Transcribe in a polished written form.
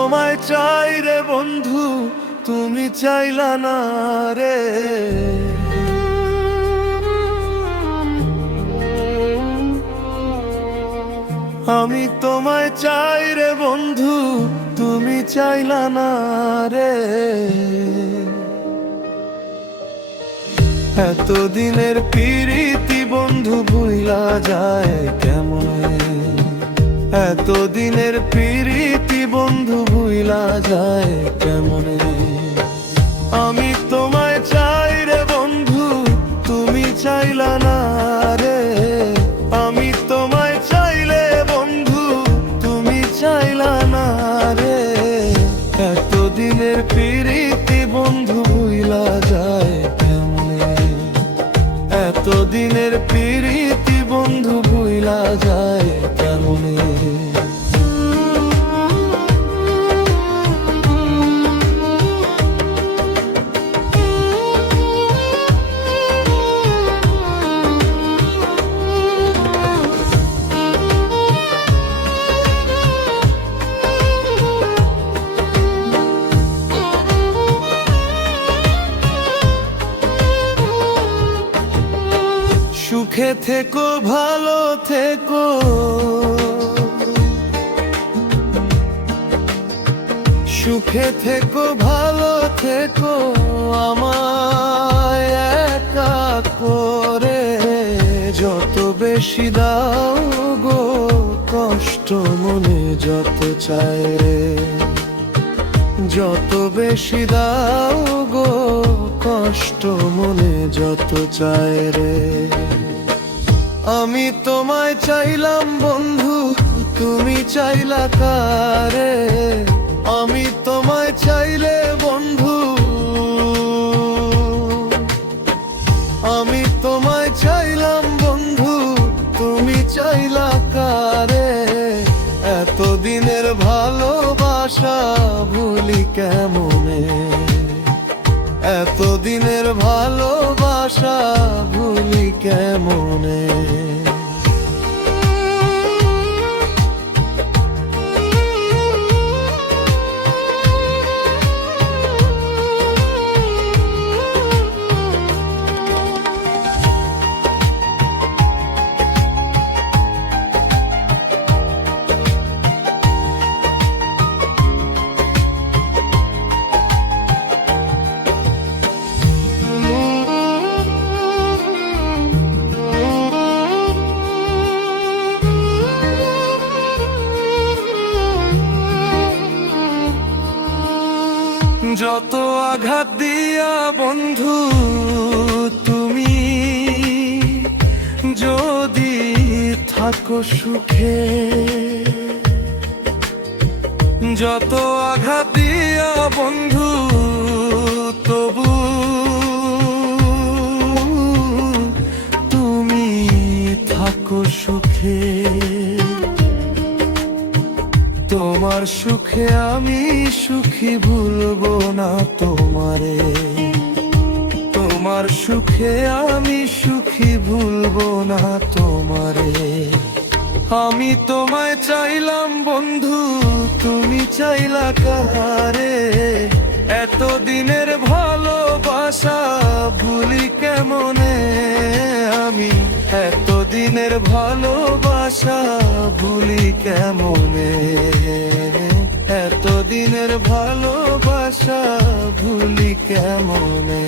তোমায় চাই রে বন্ধু, তুমি চাইলা না রে। আমি তোমায় চাই রে বন্ধু, তুমি চাইলা না রে। এতদিনের প্রীতি বন্ধু ভুইলা যায় কেমনে, এতদিনের প্রীতি বন্ধু ভুইলা যায় কেমনে। আমি তোমায় চাই রে বন্ধু, তুমি চাইলা না রে। আমি তোমায় চাইলে বন্ধু, তুমি চাইলা না রে। এতদিনের প্রীতি বন্ধু ভুইলা যায় কেমনে, এতদিনের প্রীতি বন্ধু ভুইলা যায় কেমনে। সুখে থেকো ভালো থেকো, সুখে থেকো ভালো থেকো, আমায় একা করে। যত বেশি দাও গো কষ্ট মনে যত চায় রে, যত বেশি দাও গো কষ্ট মনে যত চায় রে। আমি তোমায় চাইলাম বন্ধু, তুমি চাইলা কারে। আমি তোমায় চাইলে বন্ধু, আমি তোমায় চাইলাম বন্ধু, তুমি চাইলা কারে। এতদিনের ভালোবাসা ভুলি কেমনে, এতদিনের ভালোবাসা ভুলি কেমনে। যত আঘাত দিয়া বন্ধু তুমি যদি থাকো সুখে, যত আঘাত দিয়া বন্ধু তবু তুমি থাকো সুখে। তোমার সুখে আমি সুখী, ভুলবো না তোমারে। তোমার সুখে আমি সুখী, ভুলবো না তোমারে। আমি তোমায় চাইলাম বন্ধু, তুমি চাইলা কারে। এতদিনের ভালোবাসা ভুলি কেমনে আমি, এতদিনের ভালোবাসা ভুলি কেমনে। এতদিনের ভালোবাসা ভুলি কেমনে।